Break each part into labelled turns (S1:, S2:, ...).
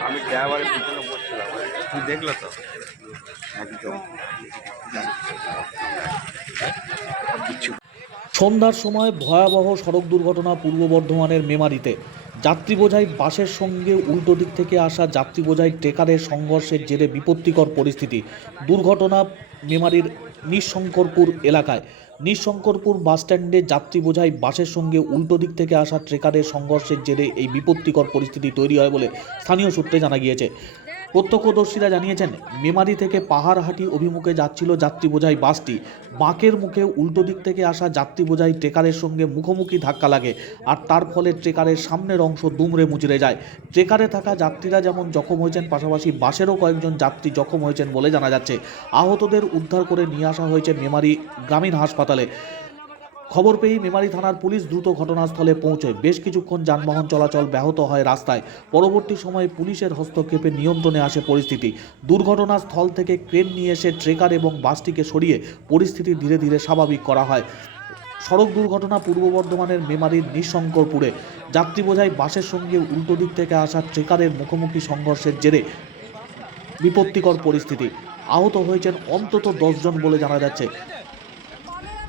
S1: আমি ড্রাইভারের পিছনে বসছিলাম। তুই দেখলে তো? একদম।
S2: সন্ধ্যার সময় ভয়াবহ সড়ক দুর্ঘটনা পূর্ব বর্ধমানের মেমারিতে। যাত্রী বোঝাই বাসের সঙ্গে উল্টো দিক থেকে আসা যাত্রী বোঝাই ট্রেকারের সংঘর্ষের জেরে বিপত্তিকর পরিস্থিতি। দুর্ঘটনা মেমারির নিঃশঙ্করপুর এলাকায়। নিঃশঙ্করপুর বাসস্ট্যান্ডে যাত্রী বোঝাই বাসের সঙ্গে উল্টো দিক থেকে আসা ট্রেকারের সংঘর্ষের জেরে এই বিপত্তিকর পরিস্থিতি তৈরি হয় বলে স্থানীয় সূত্রে জানা গিয়েছে। প্রত্যক্ষদর্শীরা জানিয়েছেন, মেমারি থেকে পাহাড়হাটি অভিমুখে যাচ্ছিল যাত্রী বোঝাই বাসটি। বাঁকের মুখে উল্টো দিক থেকে আসা যাত্রী বোঝাই ট্রেকারের সঙ্গে মুখোমুখি ধাক্কা লাগে আর তার ফলে ট্রেকারের সামনের অংশ দুমড়ে মুচড়ে যায়। ট্রেকারে থাকা যাত্রীরা যেমন জখম হয়েছেন, পাশাপাশি বাসেরও কয়েকজন যাত্রী জখম হয়েছেন বলে জানা যাচ্ছে। আহতদের উদ্ধার করে নিয়ে আসা হয়েছে মেমারি গ্রামীণ হাসপাতালে। খবর পেয়ে মেমারি থানার পুলিশ দ্রুত ঘটনাস্থলে পৌঁছয়। বেশ কিছুক্ষণ যানবাহন চলাচল ব্যাহত হয় রাস্তায়। পরবর্তী সময়ে পুলিশের হস্তক্ষেপে নিয়ন্ত্রণে আসে পরিস্থিতি। দুর্ঘটনাস্থল থেকে ক্রেন নিয়ে এসে ট্রেকার এবং বাসটিকে সরিয়ে পরিস্থিতি ধীরে ধীরে স্বাভাবিক করা হয়। সড়ক দুর্ঘটনা পূর্ব বর্ধমানের মেমারির নিঃশঙ্করপুরে। যাত্রী বোঝাই বাসের সঙ্গে উল্টো দিক থেকে আসা ট্রেকারের মুখোমুখি সংঘর্ষের জেরে বিপত্তিকর পরিস্থিতি। আহত হয়েছেন অন্তত দশজন বলে জানা যাচ্ছে।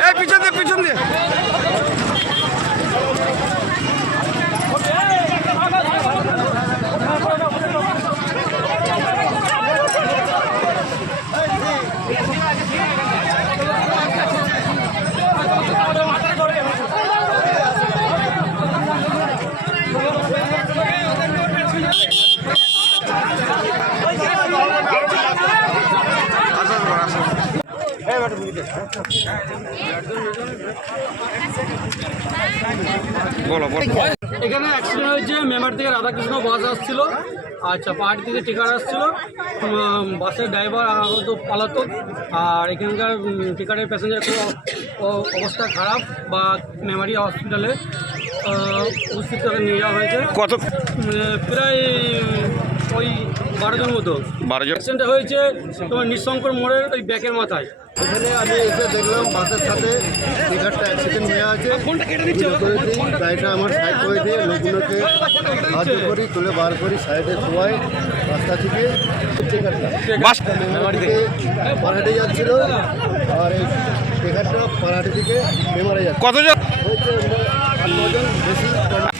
S1: এই পিছন দিয়ে পিছন দিয়ে বলো বলো
S3: এখানে অ্যাক্সিডেন্ট হয়েছে মেমার থেকে রাধাকৃষ্ণ বাস আসছিল। আচ্ছা পাহাড় থেকে টিকার আসছিল। বাসের ড্রাইভার আহত পালাতক আর এখানকার টিকারের প্যাসেঞ্জার খুব অবস্থা খারাপ বা মেমারি হসপিটালে উপস্থিত নিয়ে যাওয়া হয়েছে।
S1: কত
S3: প্রায় ওই বারো জন মতো।
S1: বারো জন
S3: অ্যাক্সিডেন্টটা হয়েছে তোমার নিঃশঙ্কর মোড়ের ওই ব্যাকের মাথায়।
S4: এখানে আমি এসে দেখলাম বাসের সাথে টিকারটা অ্যাক্সিডেন্ট হয়ে আছে। গাড়িটা আমার সাইড করে দিয়ে লোকগুলোকে সাহায্য করি তুলে বার করি সাইডে শোয়াই রাস্তা থেকে টিকারটা যাচ্ছিল আর এই টিকারটা পাড়াহাটি থেকে মেমারে যাচ্ছে
S1: কতজন?
S4: বেশি।